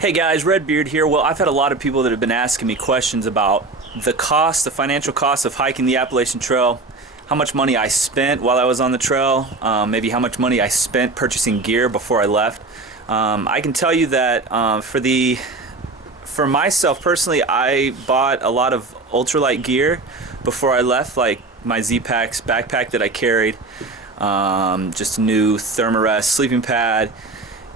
Hey guys, Redbeard here. Well, I've had a lot of people that have been asking me questions about the cost, the financial cost of hiking the Appalachian Trail, how much money I spent while I was on the trail, maybe how much money I spent purchasing gear before I left. I can tell you that for myself personally, I bought a lot of ultralight gear before I left, like my Zpacks backpack that I carried, just a new Thermarest sleeping pad,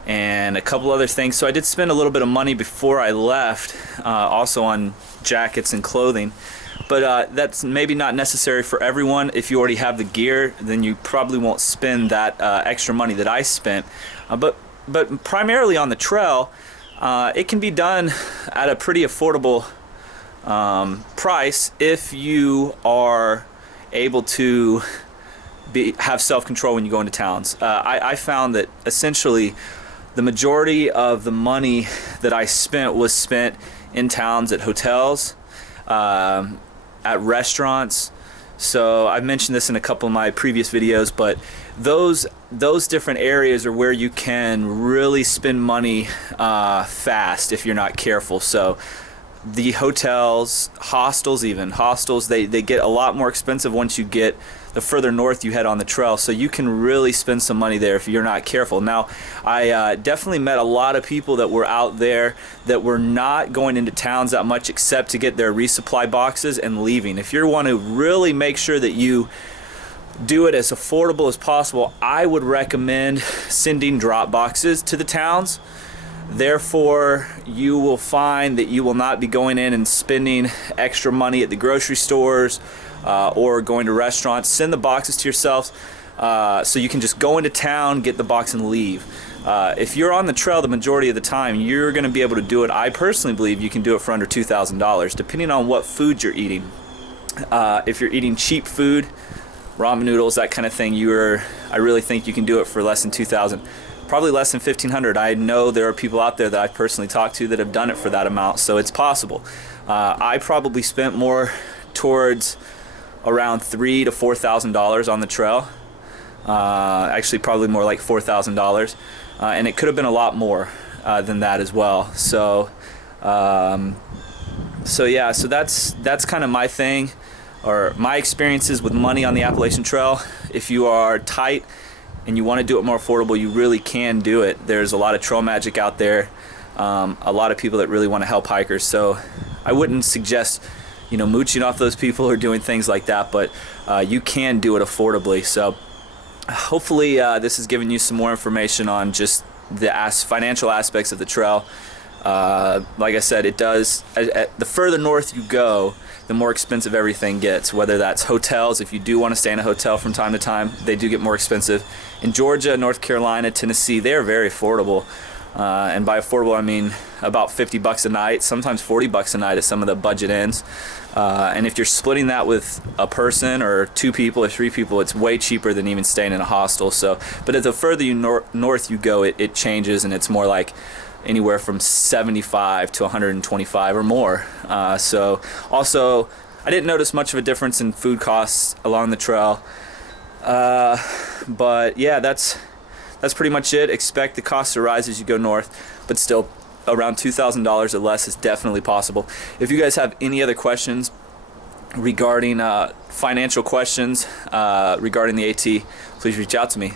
and a couple other things. So I did spend a little bit of money before I left, also on jackets and clothing, but that's maybe not necessary for everyone. If you already have the gear, then you probably won't spend that extra money that I spent, but primarily on the trail, it can be done at a pretty affordable price if you are able to have self-control when you go into towns. I found that essentially the majority of the money that I spent was spent in towns, at hotels, at restaurants. So I've mentioned this in a couple of my previous videos, but those different areas are where you can really spend money fast if you're not careful. So the hotels, hostels, they get a lot more expensive once you get the further north you head on the trail, so you can really spend some money there if you're not careful. Now, I definitely met a lot of people that were out there that were not going into towns that much except to get their resupply boxes and leaving. If you want to really make sure that you do it as affordable as possible, I would recommend sending drop boxes to the towns. Therefore, you will find that you will not be going in and spending extra money at the grocery stores or going to restaurants. Send the boxes to yourselves so you can just go into town, get the box, and leave. If you're on the trail the majority of the time, you're going to be able to do it. I personally believe you can do it for under $2,000, depending on what food you're eating. If you're eating cheap food, ramen noodles, that kind of thing, I really think you can do it for less than $2,000. Probably less than $1,500. I know there are people out there that I've personally talked to that have done it for that amount, so it's possible. I probably spent more towards around $3,000 to $4,000 on the trail. Actually, probably more like $4,000, and it could have been a lot more than that as well. So yeah, so that's kind of my thing, or my experiences with money on the Appalachian Trail. If you are tight and you want to do it more affordable, you really can do it. There's a lot of trail magic out there, a lot of people that really want to help hikers. So I wouldn't suggest, mooching off those people or doing things like that, but you can do it affordably. So hopefully this has given you some more information on just the financial aspects of the trail. Like I said, it does, the further north you go, the more expensive everything gets, whether that's hotels. If you do want to stay in a hotel from time to time, they do get more expensive. In Georgia, North Carolina, Tennessee, they're very affordable. And by affordable, I mean about $50 a night, sometimes $40 a night at some of the budget inns. And if you're splitting that with a person or two people or three people, it's way cheaper than even staying in a hostel. So, but the further you north you go, it changes, and it's more like anywhere from 75 to 125 or more. So also, I didn't notice much of a difference in food costs along the trail. But yeah, that's pretty much it. Expect the cost to rise as you go north, but still around $2,000 or less is definitely possible. If you guys have any other questions regarding financial questions regarding the AT, please reach out to me.